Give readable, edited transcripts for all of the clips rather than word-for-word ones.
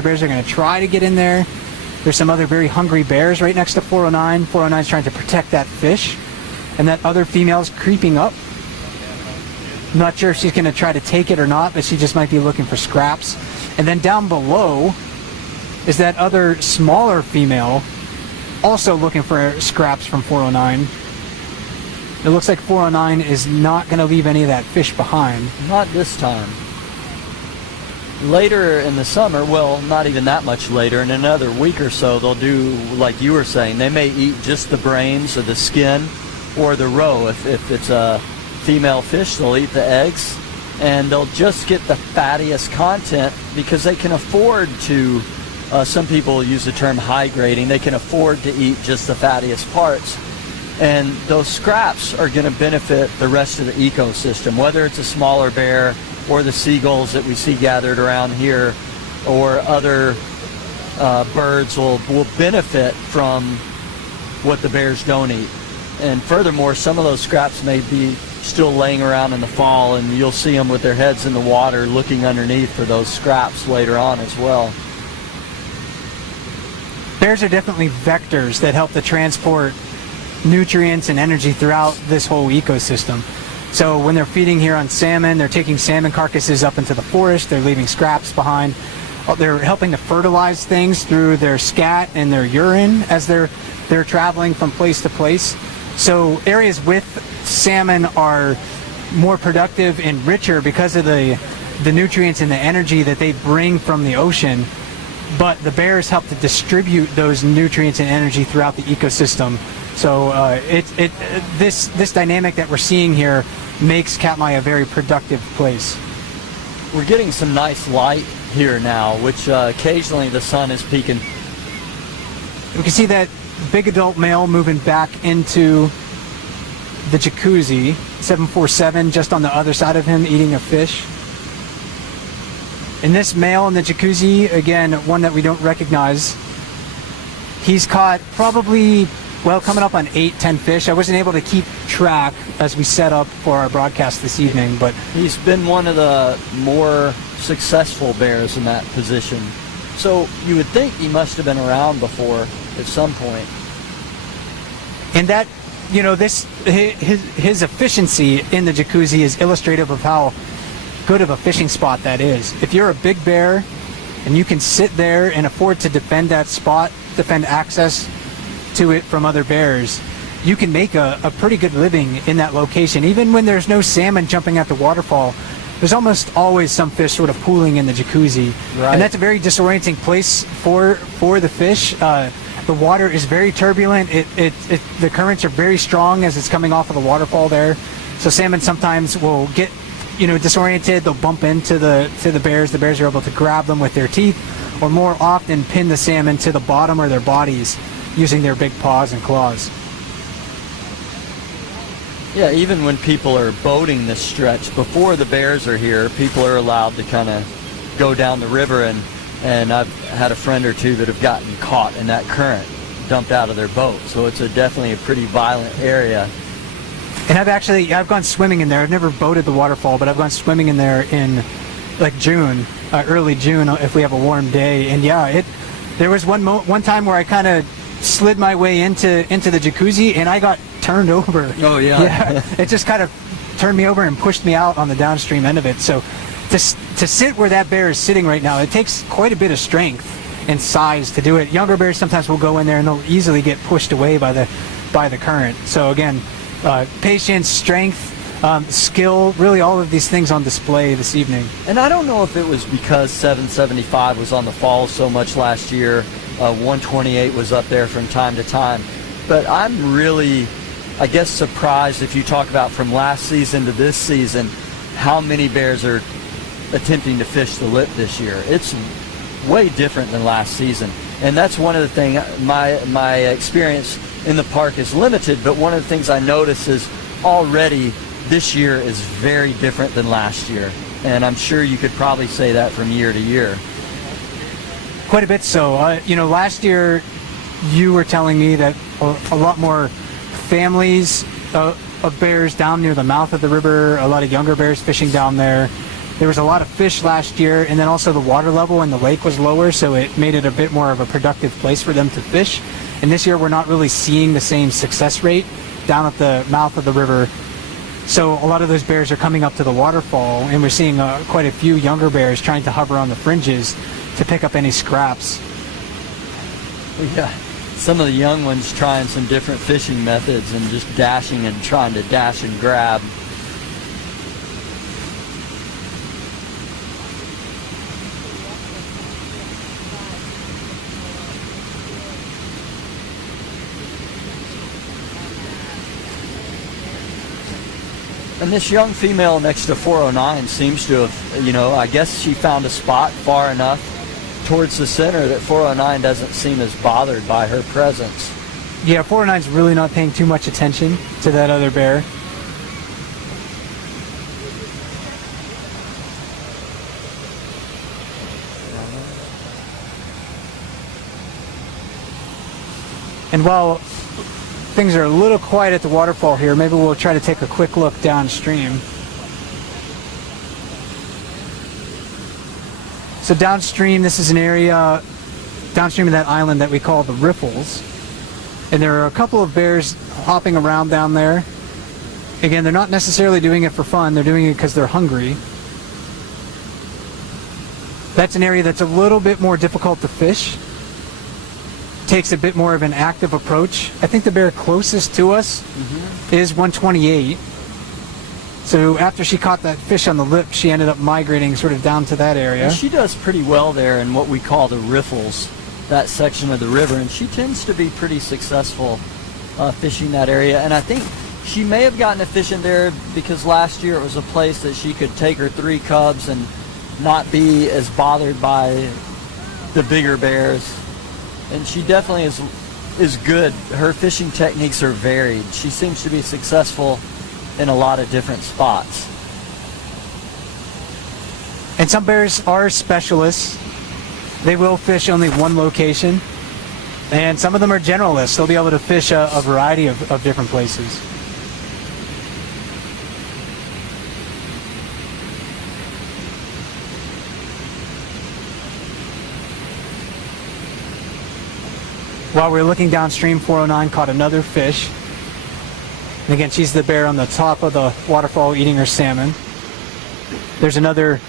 other bears are going to try to get in there. There's some other very hungry bears right next to 409. 409 is trying to protect that fish, and that other female's creeping up. I'm not sure if she's going to try to take it or not, but she just might be looking for scraps. And then down below is that other smaller female also looking for scraps from 409. It looks like 409 is not going to leave any of that fish behind. Not this time. Later in the summer, well, not even that much later, in another week or so, they'll do, like you were saying, they may eat just the brains or the skin or the roe. If it's a female fish, they'll eat the eggs, and they'll just get the fattiest content because they can afford to, some people use the term high grading, they can afford to eat just the fattiest parts. And those scraps are going to benefit the rest of the ecosystem, whether it's a smaller bear or the seagulls that we see gathered around here, or other birds will benefit from what the bears don't eat. And furthermore, some of those scraps may be still laying around in the fall, and you'll see them with their heads in the water looking underneath for those scraps later on as well. Bears are definitely vectors that help to transport nutrients and energy throughout this whole ecosystem. So when they're feeding here on salmon, they're taking salmon carcasses up into the forest, they're leaving scraps behind. They're helping to fertilize things through their scat and their urine as they're traveling from place to place. So areas with salmon are more productive and richer because of the nutrients and the energy that they bring from the ocean. But the bears help to distribute those nutrients and energy throughout the ecosystem. So this dynamic that we're seeing here makes Katmai a very productive place. We're getting some nice light here now, which occasionally the sun is peeking. We can see that big adult male moving back into the jacuzzi, 747 just on the other side of him eating a fish. And this male in the jacuzzi, again, one that we don't recognize, he's caught probably, well, coming up on 8-10 fish. I wasn't able to keep track as we set up for our broadcast this evening, but he's been one of the more successful bears in that position. So you would think he must have been around before at some point. And that, you know, this his efficiency in the jacuzzi is illustrative of how good of a fishing spot that is. If you're a big bear and you can sit there and afford to defend that spot, defend access to it from other bears, you can make a pretty good living in that location. Even when there's no salmon jumping at the waterfall, there's almost always some fish sort of pooling in the jacuzzi. Right. And that's a very disorienting place for the fish. The water is very turbulent. The currents are very strong as it's coming off of the waterfall there. So salmon sometimes will get, you know, disoriented. They'll bump into the bears. The bears are able to grab them with their teeth, or more often pin the salmon to the bottom of their bodies using their big paws and claws. Yeah, even when people are boating this stretch, before the bears are here, people are allowed to kind of go down the river, and I've had a friend or two that have gotten caught in that current, dumped out of their boat. So it's definitely a pretty violent area. And I've gone swimming in there. I've never boated the waterfall, but I've gone swimming in there in like June, early June, if we have a warm day. And yeah, there was one time where I kind of slid my way into the jacuzzi, and I got turned over. Oh yeah. Yeah, it just kind of turned me over and pushed me out on the downstream end of it. So to sit where that bear is sitting right now, it takes quite a bit of strength and size to do it. Younger bears sometimes will go in there and they'll easily get pushed away by the current. So again, patience, strength, skill, really all of these things on display this evening. And I don't know if it was because 775 was on the fall so much last year, 128 was up there from time to time, but I'm really, I guess, surprised if you talk about from last season to this season, how many bears are attempting to fish the lip this year. It's way different than last season, and that's one of the things. My experience in the park is limited, but one of the things I notice is already this year is very different than last year, and I'm sure you could probably say that from year to year. Quite a bit so. You know, last year you were telling me that a lot more families of bears down near the mouth of the river, a lot of younger bears fishing down there. there was a lot of fish last year, and then also the water level in the lake was lower, so it made it a bit more of a productive place for them to fish. And this year we're not really seeing the same success rate down at the mouth of the river. So a lot of those bears are coming up to the waterfall, and we're seeing quite a few younger bears trying to hover on the fringes to pick up any scraps. Yeah, some of the young ones trying some different fishing methods and just dashing and trying to dash and grab. And this young female next to 409 seems to have, you know, I guess she found a spot far enough towards the center that 409 doesn't seem as bothered by her presence. Yeah, 409's really not paying too much attention to that other bear. And while things are a little quiet at the waterfall here, maybe we'll try to take a quick look downstream. So downstream, this is an area downstream of that island that we call the Riffles. And there are a couple of bears hopping around down there. Again, they're not necessarily doing it for fun, they're doing it because they're hungry. That's an area that's a little bit more difficult to fish. Takes a bit more of an active approach. I think the bear closest to us is 128. So after she caught that fish on the lip, she ended up migrating sort of down to that area. And she does pretty well there in what we call the riffles, that section of the river, and she tends to be pretty successful fishing that area. And I think she may have gotten efficient there because last year it was a place that she could take her 3 cubs and not be as bothered by the bigger bears. And she definitely is good. Her fishing techniques are varied. She seems to be successful in a lot of different spots. And some bears are specialists. They will fish only one location. And some of them are generalists. They'll be able to fish a variety of different places. While we're looking downstream, 409 caught another fish. And again, she's the bear on the top of the waterfall eating her salmon. There's another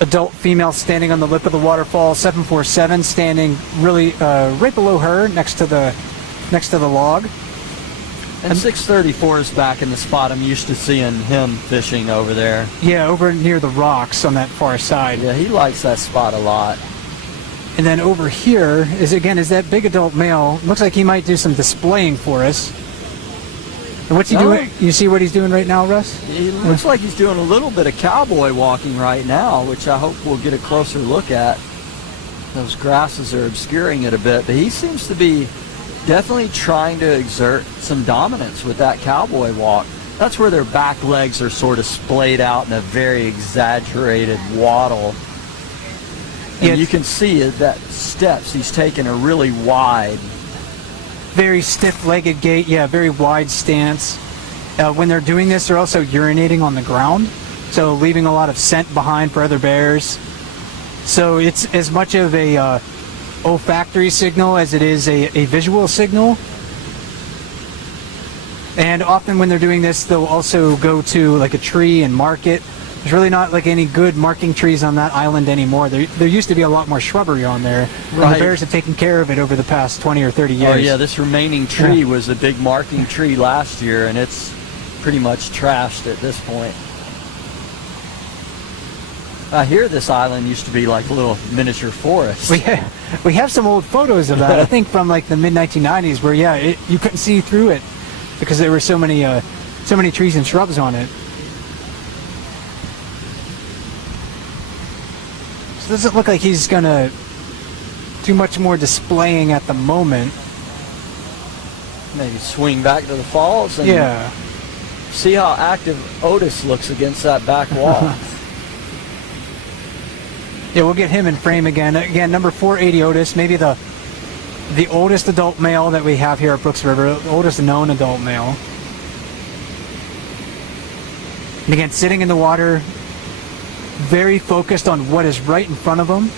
adult female standing on the lip of the waterfall, 747, standing really right below her next to the log. And 634 is back in the spot I'm used to seeing him fishing over there. Yeah, over near the rocks on that far side. Yeah, he likes that spot a lot. And then over here is that big adult male. Looks like he might do some displaying for us. And what's he doing? You see what he's doing right now, Russ? He looks like he's doing a little bit of cowboy walking right now, which I hope we'll get a closer look at. Those grasses are obscuring it a bit, but he seems to be definitely trying to exert some dominance with that cowboy walk. That's where their back legs are sort of splayed out in a very exaggerated waddle. And you can see that steps he's taking are really wide. Very stiff-legged gait, yeah, very wide stance. When they're doing this, they're also urinating on the ground, so leaving a lot of scent behind for other bears. So it's as much of a olfactory signal as it is a visual signal. And often when they're doing this, they'll also go to like a tree and mark it. There's really not like any good marking trees on that island anymore. There used to be a lot more shrubbery on there. Right. And the bears have taken care of it over the past 20 or 30 years. Oh yeah, this remaining tree was a big marking tree last year, and it's pretty much trashed at this point. I hear this island used to be like a little miniature forest. We have some old photos of that, I think from like the mid-1990s, where you couldn't see through it because there were so many trees and shrubs on it. Doesn't look like he's gonna do much more displaying at the moment. Maybe swing back to the falls and see how active Otis looks against that back wall. Yeah, we'll get him in frame again. Again, number 480 Otis, maybe the oldest adult male that we have here at Brooks River, the oldest known adult male. And again, sitting in the water, very focused on what is right in front of them